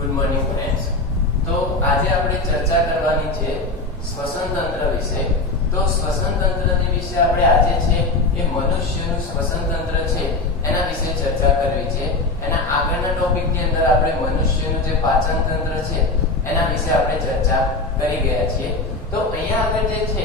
Good morning friends. તો આજે આપણે ચર્ચા કરવાની છે શ્વસન તંત્ર વિશે। તો શ્વસન તંત્રની વિશે આપણે આજે છે એ મનુષ્યનું શ્વસન તંત્ર છે એના વિશે ચર્ચા કરવી છે। એના આગળના ટોપિકની અંદર આપણે મનુષ્યનું જે પાચન તંત્ર છે એના વિશે આપણે ચર્ચા કરી ગયા છીએ। તો અહીંયા આગળ જે છે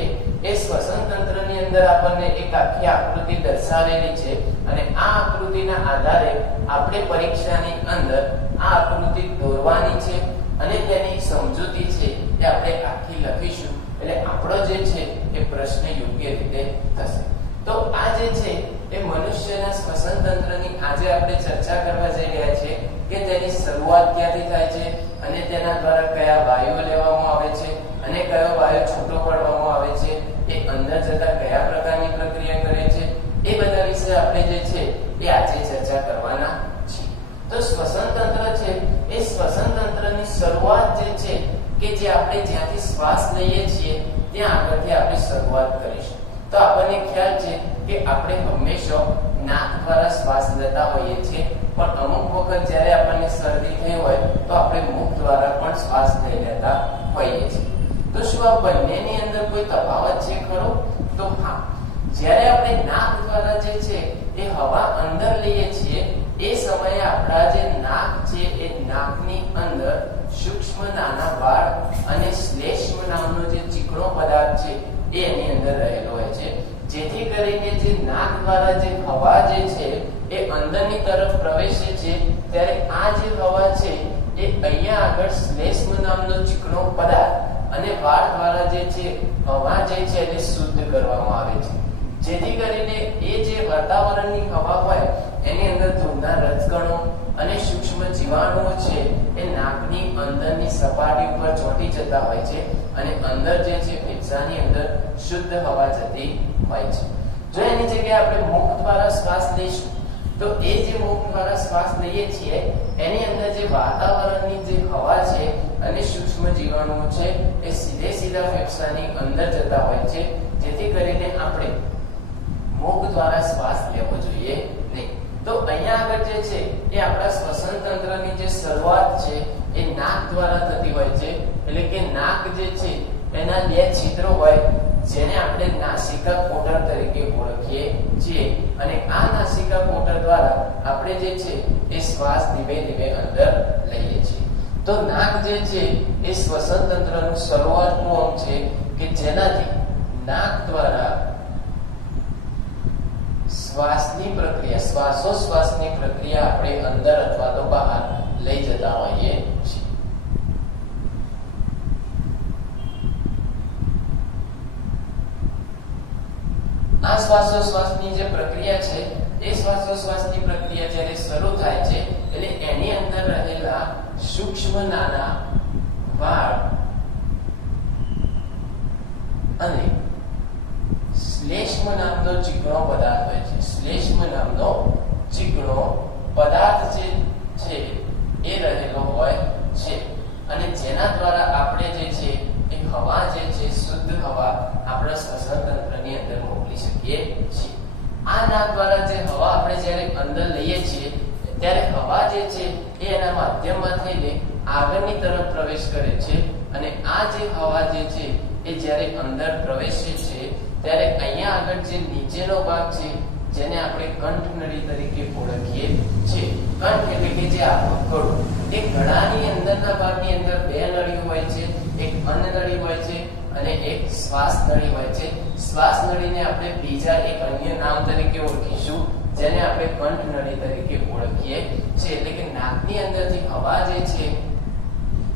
એ શ્વસન તંત્રની અંદર આપણને એક આખી આકૃતિ દર્શાવેલી છે અને આ આકૃતિના આધારે આપણે પરીક્ષાની અંદર આ આકૃતિ દોરવાની છે અને તેની સમજૂતી છે એ આપણે આખી લખીશું એટલે આપણો જે છે એ પ્રશ્ન યોગ્ય રીતે થશે। તો આ જે છે એ મનુષ્યના શ્વસન તંત્રની આજે આપણે ચર્ચા કરવા જઈ રહ્યા છીએ કે તેની શરૂઆત ક્યાંથી થાય છે અને તેના દ્વારા કયા વાયુઓ લેવામાં આવે છે અને કયો વાયુ છૂટો પાડવામાં આવે છે, એ અંદર જતા કયા પ્રકારની પ્રક્રિયા કરે છે, એ બધા વિશે આપણે જે છે એ આજે ચર્ચા કરવાના છીએ। તો શ્વસન તંત્ર છે એ શ્વસન તંત્રની શરૂઆત જે છે કે જે આપણે જ્યાંથી શ્વાસ લઈએ છીએ ત્યાં આગળથી આપણે શરૂઆત કરીશું। તો આપણને ખ્યાલ છે કે આપણે હંમેશા નાક દ્વારા શ્વાસ લેતા હોઈએ છીએ, પણ અમુક વખત જ્યારે આપણને શરદી થઈ હોય તો આપણે મુખ દ્વારા પણ શ્વાસ લઈ લેતા હોઈએ છીએ। તો શું આ બંનેની અંદર કોઈ તફાવત છે ખરો? તો હા, જ્યારે આપણે નાક દ્વારા જે છે એ હવા અંદર લઈએ છીએ એ સમયે આપણા જે નાક છે એ નાકની અંદર સૂક્ષ્મ નાના વાળ અને શ્લેષ્મ નામનો જે ચીકણો પદાર્થ છે એ એની અંદર રહેલો હોય છે, જેથી કરીને જે નાક દ્વારા જે હવા જે છે એ અંદરની તરફ પ્રવેશે છે ત્યારે આ જે હવા છે એ અહીંયા આગળ શ્લેષ્મ નામનો ચીકણો પદાર્થ અને વાળ દ્વારા જે છે હવા જે છે એને શુદ્ધ કરવામાં આવે છે, જેથી કરીને એ જે વાતાવરણની હવા હોય એની અંદર ધૂળના રજકણો અને સૂક્ષ્મ જીવાણુઓ છે એ નાકની અંદરની સપાટી ઉપર ચોંટી જતા હોય છે અને અંદર જે છે ફેફસાની અંદર શુદ્ધ હવા જતી હોય છે। જો એની જગ્યાએ આપણે મુખ દ્વારા શ્વાસ લઈશું તો એ જે મુખ દ્વારા શ્વાસ લઈએ છીએ એની અંદર જે વાતાવરણની જે હવા છે અને સૂક્ષ્મ જીવાણુઓ છે એ સીધા ફેફસાની અંદર જતા હોય છે, જેથી કરીને આપણે મુખ દ્વારા શ્વાસ લેવો જોઈએ નહીં। તો અહીંયા આગળ જે છે એ આપણા શ્વસન તંત્રની જે શરૂઆત છે એ નાક દ્વારા થતી હોય છે, એટલે કે નાક જે છે એના બે છિદ્રો હોય જેને આપણે નાસિકા કોટર તરીકે ઓળખીએ છીએ અને આ નાસિકા કોટર દ્વારા આપણે જે છે એ શ્વાસ ધીમે ધીમે અંદર લઈએ છીએ। તો નાક જે છે એ શ્વસન તંત્રનું શરૂઆતનું અંગ છે કે જેનાથી નાક દ્વારા શ્વાસની પ્રક્રિયા શ્વાસોશ્વાસની પ્રક્રિયા આપણે અંદર અથવા તો બહાર લઈ જતા હોઈએ છીએ। આ શ્વાસોશ્વાસની જે પ્રક્રિયા છે એ શ્વાસોશ્વાસની પ્રક્રિયા જ્યારે શરૂ થાય છે એટલે એની અંદર રહેલા સૂક્ષ્મ નાના વાળ અને શ્લેષ્મ નામનો ચીકણો પદાર્થ હોય છે, શ્લેષ્મ નામનો ચીકણો પદાર્થ જે છે એ રહેલો હોય છે અને જેના દ્વારા આપણે જે છે એ હવા જે છે શુદ્ધ હવા આપણા શ્વસન તંત્રની અંદર મોકલી શકીએ છીએ। આ નાક દ્વારા જે હવા આપણે જ્યારે અંદર લઈએ છીએ ત્યારે હવા જે છે એ એના માધ્યમમાં થઈને આગળની તરફ પ્રવેશ કરે છે અને આ જે હવા જે છે એ જ્યારે અંદર પ્રવેશે છે ત્યારે અહીંયા આગળ જે નીચેનો ભાગ છે જેને આપણે કંઠ નળી તરીકે ઓળખીએ છીએ, કંઠ એટલે કે જે આપણું ગળું, એ ગળાની અંદરના ભાગની અંદર બે નળીઓ હોય છે, એક અન્નનળી હોય છે અને એક શ્વાસ નળી હોય છે। શ્વાસ નળીને આપણે બીજા એક અન્ય નામ તરીકે ઓળખીશું જેને આપણે કંઠ નળી તરીકે ઓળખીએ છીએ, એટલે કે નાકની અંદરથી હવા જે છે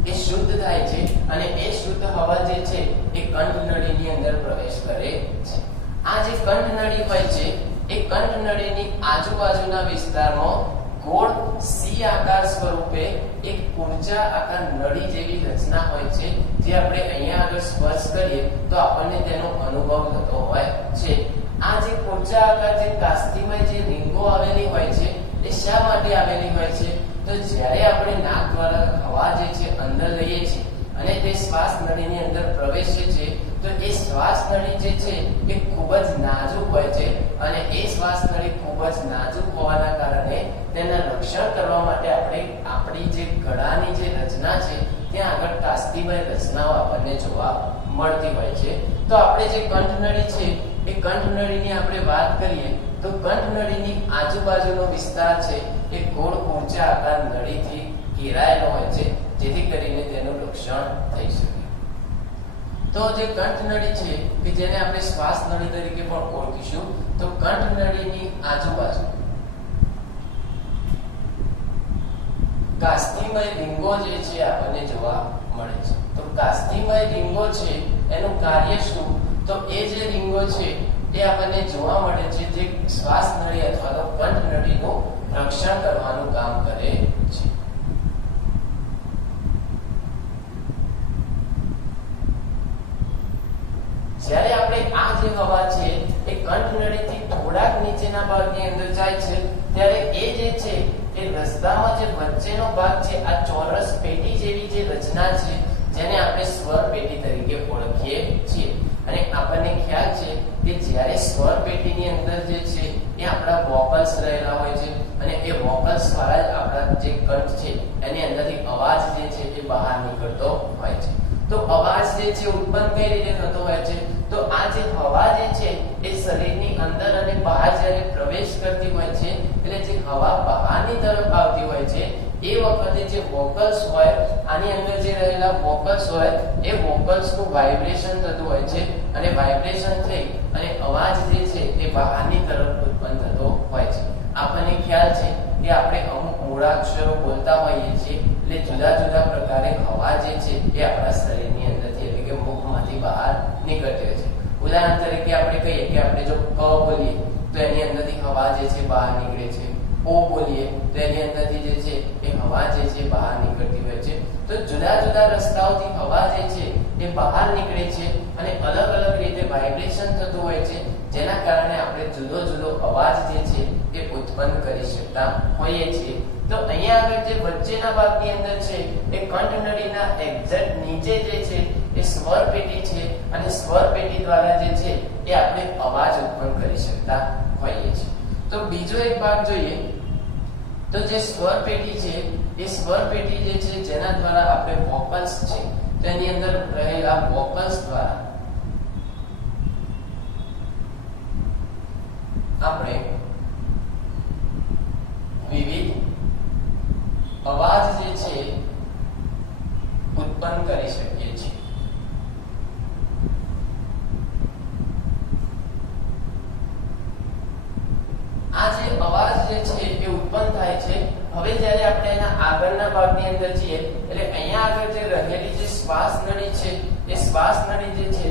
એ શુદ્ધ થાય છે અને એ શુદ્ધ હવા જે છે એ કંઠ નળીની અંદર પ્રવેશ કરે છે। આ જે કંઠ નળી હોય છે એ કંઠ નળીની આજુબાજુના વિસ્તારમાં ગોળ સી આકાર સ્વરૂપે એક ઊર્જા આકાર નળી જેવી રચના હોય છે, જે આપણે અહીંયા આગળ સ્પર્શ કરીએ તો આપણને તેનો અનુભવ થતો હોય છે। આ જે ઊર્જા આકાર જે કાસ્તીમય જે રીંગો આવેલી હોય છે એ શા માટે આવેલી હોય છે? તો જ્યારે આપણે નાક દ્વારા હવા જે છે અંદર લઈએ છીએ અને તે શ્વાસ નળીની અંદર પ્રવેશે છે તો એ શ્વાસ નળી જે છે એ ખૂબ જ નાજુક હોય છે અને એ શ્વાસ નળી ખૂબ જ નાજુક હોવાના કારણે તેના રક્ષણ કરવા માટે આપણે આપણી જે ગળાની જે રચના જે કંઠનળી છે એ કંઠનળીની આપણે વાત કરીએ તો કંઠનળીની આજુબાજુનો વિસ્તાર છે એ ગોળ ઊંચા આકાર નળીથી ઘેરાયેલો હોય છે, જેથી કરીને તેનું રક્ષણ થઈ શકે. તો જે કંઠનળી છે કે જેને આપણે શ્વાસ નળી તરીકે પણ ઓળખીશું, તો કંઠનળીની આજુબાજુ કાસ્તિમય રિંગો જે છે આપણને જોવા મળે છે. તો કાસ્તિમય રિંગો છે એનું કાર્ય શું? તો એ જે રિંગો છે એ આપણને જોવા મળે છે જે શ્વાસ નળી અથવા તો કંઠનળીનું રક્ષણ કરવાનું કામ કરે છે. જ્યારે આપણે આ જે હવા છે એ કંઠનળીથી થોડાક નીચેના ભાગની અંદર જાય છે, ત્યારે એ જે છે એ રસ્તામાં જે વચ્ચેનો ભાગ છે, આ ચોરસ પેટી જેવી જે રચના છે જેને આપણે સ્વર પેટી તરીકે ઓળખીએ છીએ. અને આપણને ખ્યાલ છે કે જ્યારે સ્વર પેટીની અંદર જે છે એ આપણા વોકલ્સ રહેલા હોય છે અને એ વોકલ્સ દ્વારા જ આપણા જે કંઠ છે એની અંદરથી અવાજ જે છે એ બહાર નીકળતો હોય છે. તો અવાજ જે છે ઉત્પન્ન કઈ રીતે થતો હોય છે? તો આ જે હવા જે છે એ શરીરની અંદર અને બહાર જ્યારે પ્રવેશ કરતી હોય છે, એટલે જે હવા બહારની તરફ આવતી હોય છે એ વખતે જે વોકલ્સ હોય, આની અંદર જે રહેલા વોકલ્સ હોય, એ વોકલ્સનું વાઇબ્રેશન થતું હોય છે અને વાઇબ્રેશન થઈ અને અવાજ જે છે એ બહારની તરફ ઉત્પન્ન થતો હોય છે. આપણને ખ્યાલ છે કે આપણે અમુક મૂળાક્ષરો બોલતા હોઈએ છીએ, એટલે જુદા જુદા પ્રકારે હવા જે છે એ આપણા શરીરની અંદરથી એટલે કે મુખમાંથી બહાર નીકળતી હોય છે. ઉદાહરણ તરીકે આપણે કહીએ કે આપણે જો ક બોલીએ તો એની અંદરથી હવા જે છે બહાર નીકળે છે, ઓ બોલીએ તો એની અંદરથી જે છે એ હવા જે છે બહાર નીકળતી હોય છે. તો જુદા જુદા રસ્તાઓથી હવા જે છે એ બહાર નીકળે છે અને અલગ અલગ રીતે વાઇબ્રેશન થતું હોય છે, જેના કારણે આપણે જુદો જુદો અવાજ જે છે એ ઉત્પન્ન કરી શકતા હોઈએ છીએ. તો અહીંયા આગળ જે વચ્ચેના ભાગની અંદર છે એ કંઠનળીના એક્ઝેક્ટ નીચે જે છે એ સ્વર પેટી છે અને સ્વર પેટી દ્વારા જે છે એ આપણે અવાજ ઉત્પન્ન કરી શકતા હોઈએ છીએ. તો બીજો એક ભાગ જોઈએ તો જે સ્વર પેટી છે એ સ્વર પેટી જે છે જેના દ્વારા આપણે વોકલ્સ છે તેની અંદર રહેલા વોકલ્સ દ્વારા આપણે વિવિધ અવાજ જે છે ઉત્પન્ન કરી શકીએ છીએ. આ જે અવાજ જે છે એ ઉત્પન્ન થાય છે. હવે જ્યારે આપણે એના આગળના ભાગની અંદર જઈએ, એટલે અહીંયા આગળ જે રહેલી જે શ્વાસ નળી છે એ શ્વાસ નળી જે છે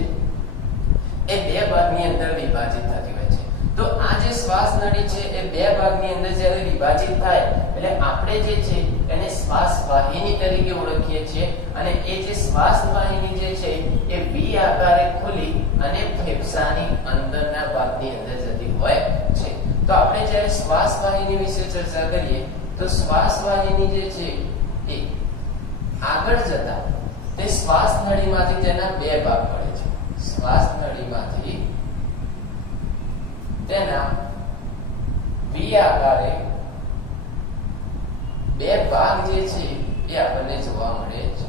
એ બે ભાગની અંદર વિભાજિત થતી હોય છે. તો આ જે શ્વાસ નળી છે એ બે ભાગની અંદર જ્યારે વિભાજિત થાય એટલે આપણે જે છે એને શ્વાસ વાહિની તરીકે ઓળખીએ છીએ અને એ જે શ્વાસ વાહિની જે છે એ વી આકારે ખુલી અને ફેફસાની અંદરના ભાગની અંદર જતી હોય છે. તો આપણે જ્યારે શ્વાસ વાહિની વિશે ચર્ચા કરીએ તો શ્વાસ વાહિની જે છે એ આગળ જતા તે શ્વાસ નળીમાંથી તેના બે ભાગ પડે છે. શ્વાસ નળીમાંથી તેના વી આકારે બે ભાગ જે છે એ આપણને જોવા મળે છે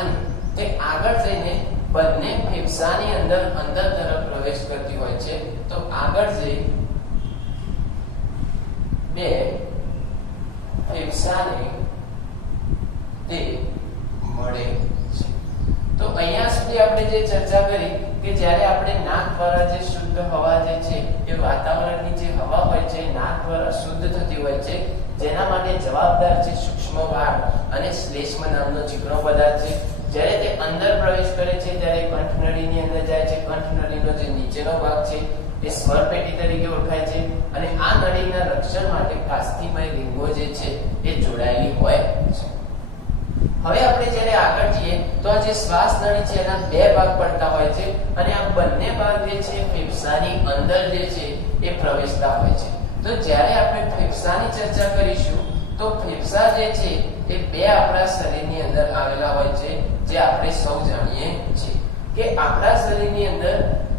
અને તે આગળ જઈને બંને ફેફસાની અંદર તરફ પ્રવેશ કરતી હોય છે. તો આગળ જઈ બે ફેફસાને તે મળે છે. તો અહીંયા સુધી આપણે જે ચર્ચા કરી કે જ્યારે આપણે નાક દ્વારા જે શુદ્ધ હવા જે છે એ વાતાવરણની જે હવા હોય છે નાક દ્વારા શુદ્ધ થતી હોય છે, જેના માટે જવાબદાર છે સૂક્ષ્મ વાળ અને શ્લેષ્મ નામનો ચીકણો પદાર્થ છે. જ્યારે તે અંદર પ્રવેશ કરે છે ત્યારે કંઠનળીની અંદર જાય છે. કંઠનળીનો જે નીચેનો ભાગ છે એ સ્વર પેટી તરીકે ઓળખાય છે અને આ નળીના રક્ષણ માટે કાસ્તિમય રિંગો જે છે એ જોડાયેલી હોય છે. હવે આપણે જ્યારે આગળ જઈએ તો આ જે શ્વાસ નળી છે એના બે ભાગ પડતા હોય છે અને આ બંને ભાગ જે છે ફેફસાની અંદર જે છે એ પ્રવેશતા હોય છે. તો જ્યારે આપણે ફેફસાની ચર્ચા કરીશું તો ફેફસા જે છે એ બે આપણા શરીરની અંદર આવેલા હોય છે, જે આપણે સૌ જાણીએ છીએ કે આપણા શરીરની અંદર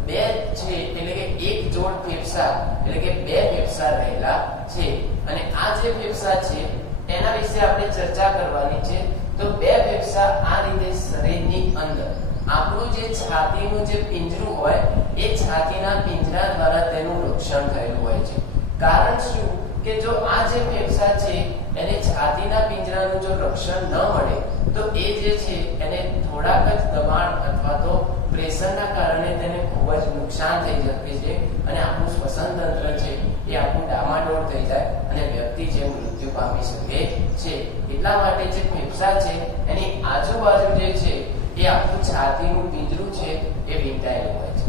બે છે એટલે કે એક જોડ ફેફસા એટલે કે બે ફેફસા રહેલા છે અને આ જે ફેફસા છે એના વિશે આપણે ચર્ચા કરવાની છે. તો બે ફેફસા આ રીતે શરીરની અંદર આપણું જે છાતીનું જે પિંજરું હોય એ છાતીના પિંજરા દ્વારા તેનું રક્ષણ થયેલું હોય છે. કારણ શું કે જો આ જે ફેફસા છે એને છાતીના પિંજરાનું જો રક્ષણ ન મળે તો એ જે છે એને થોડાક જ દબાણ અથવા તો પ્રેશરના કારણે તેને ખૂબ જ નુકસાન થઈ શકે છે અને આપણું શ્વસન તંત્ર છે એ આપણું ડામાડોળ થઈ જાય અને વ્યક્તિ જે મૃત્યુ પામી શકે છે. એટલા માટે જે ફેફસા છે એની આજુબાજુ જે છે એ આપણું છાતીનું પિંજરું છે એ વીંટાયેલું હોય છે.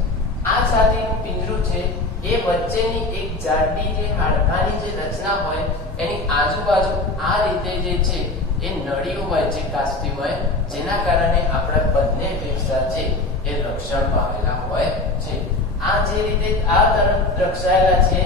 આ છાતીનું પિંજરું છે એ વચ્ચેની એક જાડી જે હાડકાની જે રચના હોય એની આજુબાજુ આ રીતે જે છે એ નળીઓ હોય છે કાસ્ટિમય, જેના કારણે આપણા બંને ફેફસા છે એ રક્ષણ પામેલા હોય છે. આ જે રીતે આ તરફ રક્ષાયેલા છે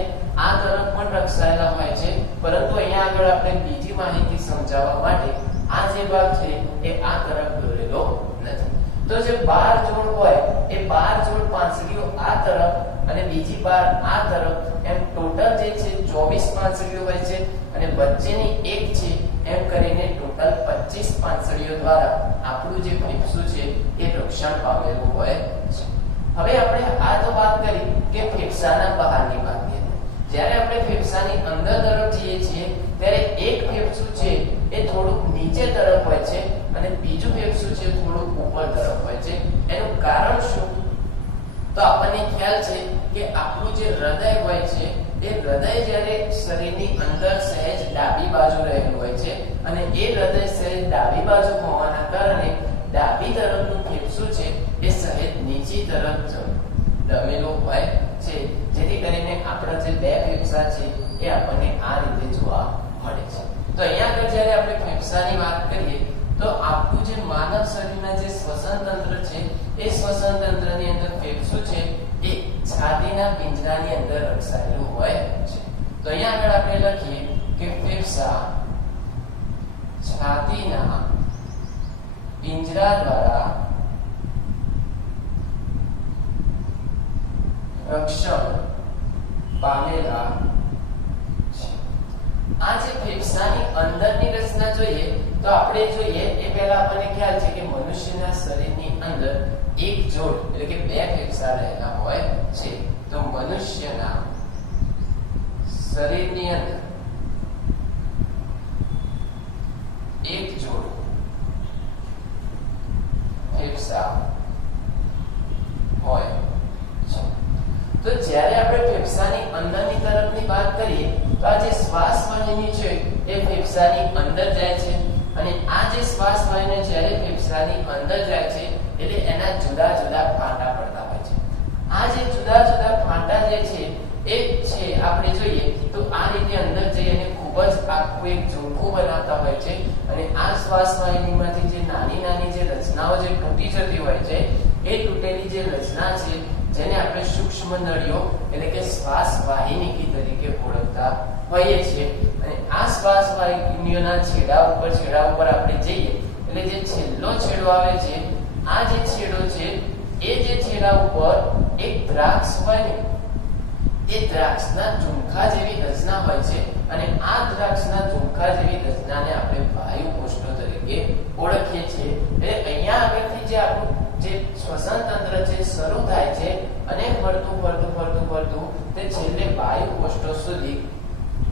આ તરફ પણ રક્ષાયેલા હોય છે, પરંતુ અહીંયા આગળ આપણે બીજી માહિતી સમજાવવા માટે આ જે ભાગ છે એ આ તરફ દોરેલો નથી. તો જે 12 જોડ હોય એ 12 જોડ પાંસળીઓ આ તરફ અને બીજી 12 આ તરફ, એમ ટોટલ જે છે 24 પાંસળીઓ હોય છે અને વચ્ચેની એક છે, એમ કરીને ટોટલ 25 પાંસળીઓ દ્વારા આપણું જે ફેફસું છે એ રક્ષણ પામેલું હોય છે. હવે આપણે આ તો વાત કરી કે ફેફસાના બહારની વાતની. જ્યારે આપણે ફેફસાની અંદર તરફ જઈએ છીએ ત્યારે એક ફેફસું છે એ થોડુંક નીચે તરફ હોય છે અને બીજું ફેફસું છે થોડુંક ઉપર તરફ હોય છે. એનું કારણ શું? તો આપણને ખ્યાલ છે કે આપણું જે હૃદય હોય છે એ હૃદય જ્યારે શરીરની અંદર સહેજ ડાબી બાજુ રહેલું હોય છે અને એ હૃદય સહેજ ડાબી બાજુ હોવાના કારણે ડાબી તરફનું ફેફસું છે એ સહેજ નીચી તરફ દમેલું હોય છે, જેથી કરીને આપણા જે બે ફેફસા છે એ આપણને આ રીતે જોવા મળે છે. તો અહીંયા આગળ જ્યારે આપણે ફેફસાની વાત કરીએ તો આપણું જે માનવ શરીરના જે શ્વસન તંત્ર છે એ શ્વસન તંત્રની અંદર ફેફસું છે એ છાતીના પિંજરાની અંદર રક્ષાયેલું હોય છે. તો અહીંયા આગળ આપણે લખીએ કે ફેફસા છાતીના પિંજરા દ્વારા રક્ષણ પામેલા છે. આ જે ફેફસાની અંદરની રચના જોઈએ તો આપણે જોઈએ એ પહેલા આપણને ખ્યાલ છે કે મનુષ્યના શરીરની અંદર એક જોડ એટલે કે બે ફેફસા રહેલા હોય છે. તો મનુષ્યના શરીરની અંદર એક જોડ ફેફસા હોય છે. તો જ્યારે આપણે ફેફસાની અંદરની તરફની વાત કરીએ તો આ જે શ્વાસ વાહિની છે એ ફેફસાની અંદર જાય છે અને આ જે શ્વાસ વાહિની જ્યારે ફેફસાની અંદર જાય છે એટલે એના જુદા જુદા ફાંટા પડતા હોય છે. આ જે જુદા જુદા ફાંટા જે છે એ છે આપણે જોઈએ તો આ રીતે અંદર જઈ અને ખૂબ જ આખું એક ઝુમખું બનાવતા હોય છે અને આ શ્વાસ વાહિનીમાંથી જે નાની નાની જે રચનાઓ જે તૂટી જતી હોય છે એ તૂટેલી જે રચના છે જેને આપણે સૂક્ષ્મ નળીઓ એટલે કે શ્વાસ વાહિની તરીકે ઓળખતા હોઈએ છીએ. અને આ શ્વાસ વાહિનીઓના છેડા ઉપર આપણે જઈએ એટલે જે છેલ્લો છેડો આવે છે આ જે છેડો છે એ જે છેડા ઉપર એક દ્રાક્ષ હોય ને એ દ્રાક્ષના ઝુમખા જેવી રચના હોય છે અને આ દ્રાક્ષના ઝુમખા જેવી રચનાને આપણે વાયુ કોષ્ઠો તરીકે ઓળખીએ છીએ. એટલે અહીંયા આગળથી જે આપણું જે શ્વસન તંત્ર છે શરૂ થાય છે અને ફરતું તે છેલ્લે વાયુ કોષ્ઠો સુધી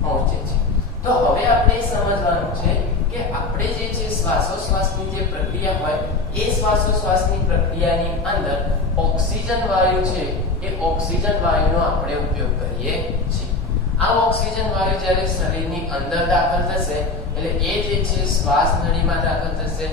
પહોંચે છે. તો હવે આપણે સમજવાનું છે કે આપણે જે છે શ્વાસોશ્વાસની જે પ્રક્રિયા હોય એ શ્વાસોશ્વાસની પ્રક્રિયાની અંદર ઓક્સિજન વાયુ છે એ ઓક્સિજન વાયુનો આપણે ઉપયોગ કરીએ છીએ. આ ઓક્સિજન વાયુ જ્યારે શરીરની અંદર દાખલ થશે એટલે એ જે છે શ્વાસ નળીમાં દાખલ થશે.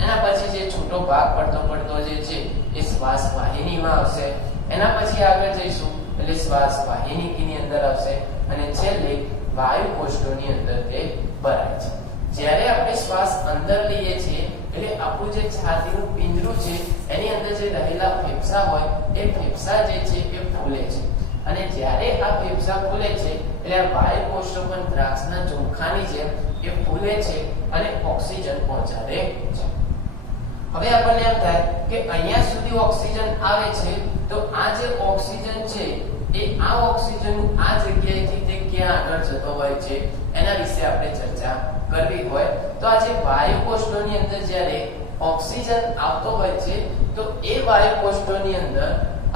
એના પછી જે છૂટો ભાગ પડતો જે છે એ શ્વાસ વાહિનીમાં આવશે. એના પછી આગળ જઈશું એટલે શ્વાસ વાહિનીની અંદર આવશે અને છેલ્લે વાયુ કોષ્ઠોની અંદર તે ભરાય છે. જ્યારે આપણે શ્વાસ અંદર લઈએ છીએ એટલે આપણું જે છાતીનું પિંજરું છે એની અંદર જે રહેલા ફેફસા હોય એ ફેફસા જે છે એ ફૂલે છે અને જ્યારે આ ફેફસા ફૂલે છે એટલે આ વાયુ કોષ્ઠો પણ દ્રાક્ષના ઝુમખાની જેમ એ ફૂલે છે અને ઓક્સિજન પહોંચાડે છે. હવે આપણને એમ થાય કે અહીંયા સુધી ઓક્સિજન આવે છે તો આ જે ઓક્સિજન છે એ આ ઓક્સિજન આ જગ્યાએથી તે ક્યાં આગળ જતો હોય છે એના વિશે આપણે ચર્ચા કરવી હોય તો આ જે વાયુ કોષ્ઠોની અંદર જ્યારે ઓક્સિજન આવતો હોય છે તો એ વાયુ કોષ્ઠોની અંદર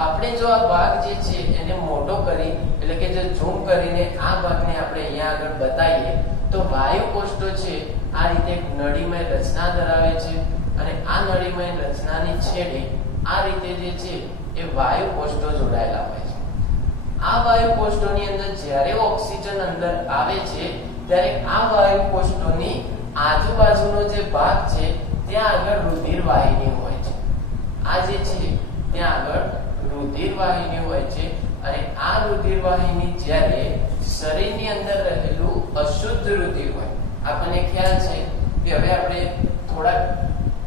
આપણે જો આ ભાગ જે છે એને મોટો કરી એટલે કે જો ઝૂમ કરીને આ ભાગને આપણે અહીંયા આગળ બતાવીએ તો વાયુ કોષ્ઠો છે આ રીતે એક નળીમય રચના ધરાવે છે અને આ નળીમય રચનાની છેડે આ રીતે જે છે એ વાયુ કોષ્ઠો જોડાયેલા હોય છે. આ વાયુ કોષ્ઠોની અંદર જ્યારે ઓક્સિજન અંદર આવે છે ત્યારે આ વાયુ કોષ્ઠોની આજુબાજુનો જે ભાગ છે ત્યાં આગળ રુધિર વાહિની હોય છે. આ જે છે ત્યાં આગળ રુધિર વાહિની હોય છે અને આ રુધિર વાહિની જ્યારે શરીરની અંદર રહેલું અશુદ્ધ રુધિર હોય, આપણને ખ્યાલ છે કે હવે આપણે થોડા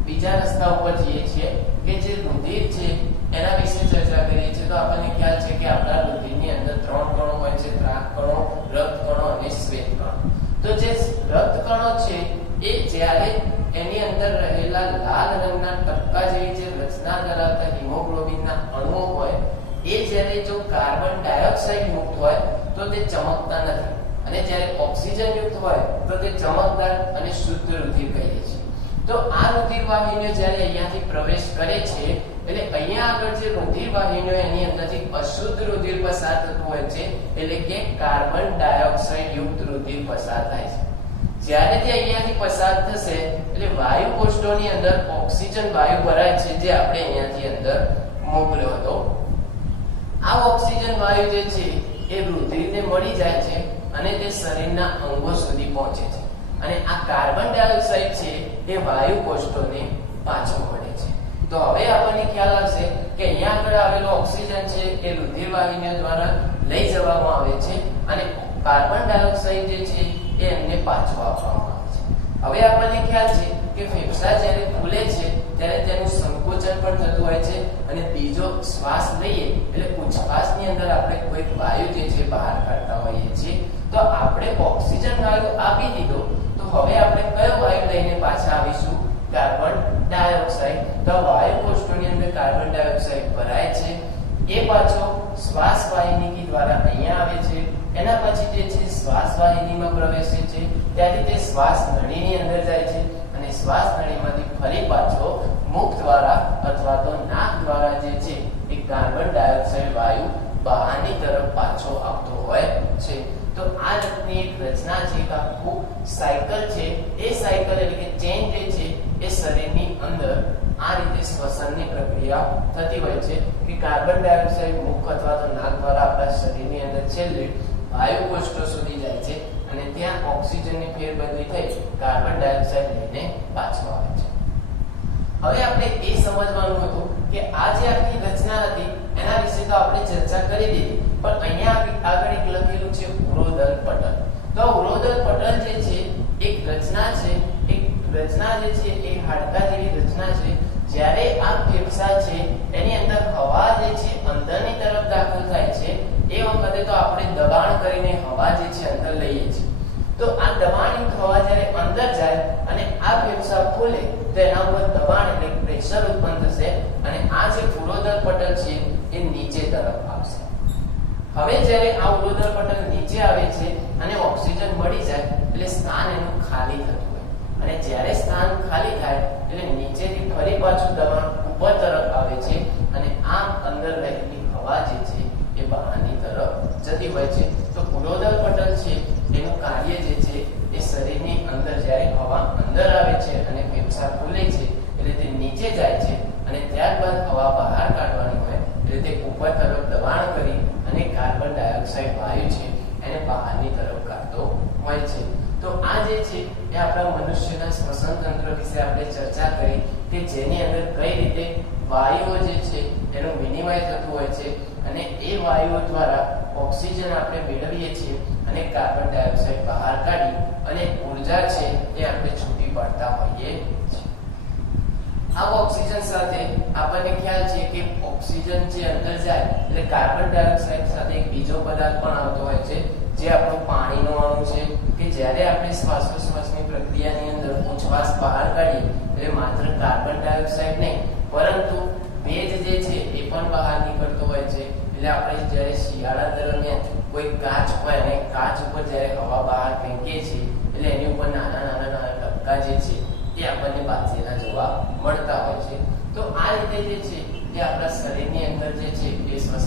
બીજા રસ્તા ઉપર જઈએ છીએ કે જે રુધિર છે એના વિશે ચર્ચા કરીએ છીએ તો આપણને ખ્યાલ છે કે આપણા રુધિરની અંદર 3 કણો હોય છે, ત્રાક કણો, રક્ત કણો અને શ્વેત કણો. તો જે રક્ત કણો છે એ જ્યારે એની અંદર રહેલા લાલ રંગના ટપકા જેવી જે રચના ધરાવતા હિમોગ્લોબિનના અણુઓ હોય એ જ્યારે જો કાર્બન ડાયોક્સાઇડ મુક્ત હોય તો તે ચમકતા નથી અને જ્યારે ઓક્સિજન યુક્ત હોય તો તે ચમકદાર અને શુદ્ધ રુધિર કહીએ છીએ. તો આ રુધિર વાહિનીઓ જ્યારે અહીંયાથી પ્રવેશ કરે છે એટલે અહીંયા આગળ જે રુધિર વાહિનીઓ એની અંદરથી અશુદ્ધ રુધિર પસાર થતું હોય છે એટલે કે કાર્બન ડાયોક્સાઇડ યુક્ત રુધિર પસાર થાય છે. જ્યારે તે અહીંયાથી પસાર થશે એટલે વાયુ કોષ્ઠોની અંદર ઓક્સિજન વાયુ ભરાય છે જે આપણે અહીંયાથી અંદર મોકલ્યો હતો. આ ઓક્સિજન વાયુ જે છે એ રુધિરને મળી જાય છે અને તે શરીરના અંગો સુધી પહોંચે છે અને આ કાર્બન ડાયોક્સાઇડ છે એ વાયુ કોષ્ઠોને પાછો મળે છે. તો હવે આપણને ખ્યાલ આવશે કે અહીંયા આગળ આવેલો ઓક્સિજન છે એ રુધિર વાહિનીઓ દ્વારા લઈ જવામાં આવે છે અને કાર્બન ડાયોક્સાઇડ જે છે એ એમને પાછો આપવામાં આવે છે. હવે આપણને ખ્યાલ છે કે ફેફસા જ્યારે ફૂલે છે ત્યારે તેનું સંકોચન પણ થતું હોય છે અને બીજો શ્વાસ લઈએ એટલે ઉચ્છ્વાસની અંદર આપણે કોઈક વાયુ જે છે બહાર કાઢતા હોઈએ છીએ. તો આપણે ઓક્સિજન વાયુ આપી દીધો તો હવે આપણે કયો વાયુ લઈને પાછા આવીશું? Carbon dioxide. તો વાયુ કોષ્ઠોની અંદર કાર્બન ડાયોક્સાઇડ ભરાય છે એ પાછો શ્વાસ વાહિની દ્વારા અહીંયા આવે છે. એના પછી જે છે શ્વાસ વાહિનીમાં પ્રવેશે છે, ત્યાંથી તે શ્વાસ નળીની અંદર જાય છે અને શ્વાસ નળીમાંથી ફરી પાછો મુખ દ્વારા અથવા તો નાક દ્વારા જે છે એ કાર્બન ડાયોક્સાઇડ વાયુ બહારની તરફ પાછો આવતો હોય છે. તો આ રીતની એક રચના છે, એક આખું સાયકલ છે. એ સાયકલ એટલે કે ચેન જે છે એ શરીરની અંદર આ રીતે શ્વસનની પ્રક્રિયા થતી હોય છે કે કાર્બન ડાયોક્સાઇડ મુખ અથવા તો નાક દ્વારા આપણા શરીરની અંદર છેલ્લે વાયુ કોષ્ઠો સુધી જાય છે અને ત્યાં ઓક્સિજનની ફેરબદલી થઈ કાર્બન ડાયોક્સાઇડ લઈને પાછો આવે છે. હવે આપણે એ સમજવાનું હતું કે આ જે આખી રચના હતી એના વિશે તો આપણે ચર્ચા કરી દીધી, પણ અહીંયા આગળ એક લખેલું છે ઉરોદલ પટલ. તો ઉરોદલ પટલ જે છે એક રચના છે, એક રચના જે છે એ હાડકા જેવી રચના છે. જ્યારે આ ફેફસા છે એની અંદર હવા જે છે અંદરની તરફ દાખલ થાય છે એ વખતે તો આપણે દબાણ કરીને હવા જે છે અંદર લઈએ છીએ. તો આ દબાણયુક્ત હવા જ્યારે અંદર જાય અને આ ફેફસા ખોલે તો એના ઉપર દબાણ એટલે પ્રેશર ઉત્પન્ન થશે અને આ જે ઉરોદલ પટલ છે એ નીચે તરફ આવશે. હવે જ્યારે આ ઉરોદલ પટલ નીચે આવે છે અને ઓક્સિજન મળી જાય એટલે સ્થાન એનું ખાલી થતું હોય અને જ્યારે સ્થાન ખાલી થાય એટલે નીચેથી ફરી પાછું દબાણ ઉપર તરફ આવે છે અને આમ અંદર રહેલી હવા જે છે એ બહારની તરફ જતી હોય છે. તો ઉરોદલ પટલ છે એનું કાર્ય જે છે એ શરીરની અંદર જ્યારે હવા અંદર આવે છે અને ફેફસા ખુલે છે એટલે તે નીચે જાય છે અને ત્યારબાદ હવા બહાર કાઢવાની હોય એટલે તે ઉપર તરફ દબાણ કરી અને કાર્બન ડાયોક્સાઇડ વાયુ છે એને બહારની તરફ કાઢતો હોય છે. તો આ જે છે એ આપણા મનુષ્યના શ્વસન તંત્ર વિશે આપણે ચર્ચા કરી કે જેની અંદર કઈ રીતે વાયુઓ જે છે એનું વિનિમય થતું હોય છે અને એ વાયુઓ દ્વારા ઓક્સિજન આપણે મેળવીએ છીએ અને કાર્બન ડાયોક્સાઇડ બહાર કાઢી અને ઊર્જા છે એ આપણે છૂટી પાડતા હોઈએ છીએ. આ ઓક્સિજન સાથે આપણને ખ્યાલ છે કે ઓક્સિજન જે અંદર જાય એટલે કાર્બન ડાયોક્સાઇડ સાથે એક બીજો પદાર્થ પણ આવતો હોય છે જે આપણું પાણીનો અણુ છે કે જ્યારે આપણે શ્વાસોશ્વાસની પ્રક્રિયાની અંદર ઉચ્છ્વાસ બહાર કાઢીએ એટલે માત્ર કાર્બન ડાયોક્સાઇડ નહીં પરંતુ ભેજ જે છે એ પણ બહાર નીકળતો હોય છે. એટલે આપણે જ્યારે શિયાળા દરમિયાન કોઈ કાચ હોય અને કાચ ઉપર જ્યારે હવા બહાર ફેંકીએ છીએ એટલે એની ઉપર નાના ટપકા જે છે એ આપણને બાજેલા જોવા મળતા હોય છે. તો આ રીતે જે છે એ આપણા શરીરની અંદર જે છે એ શ્વસન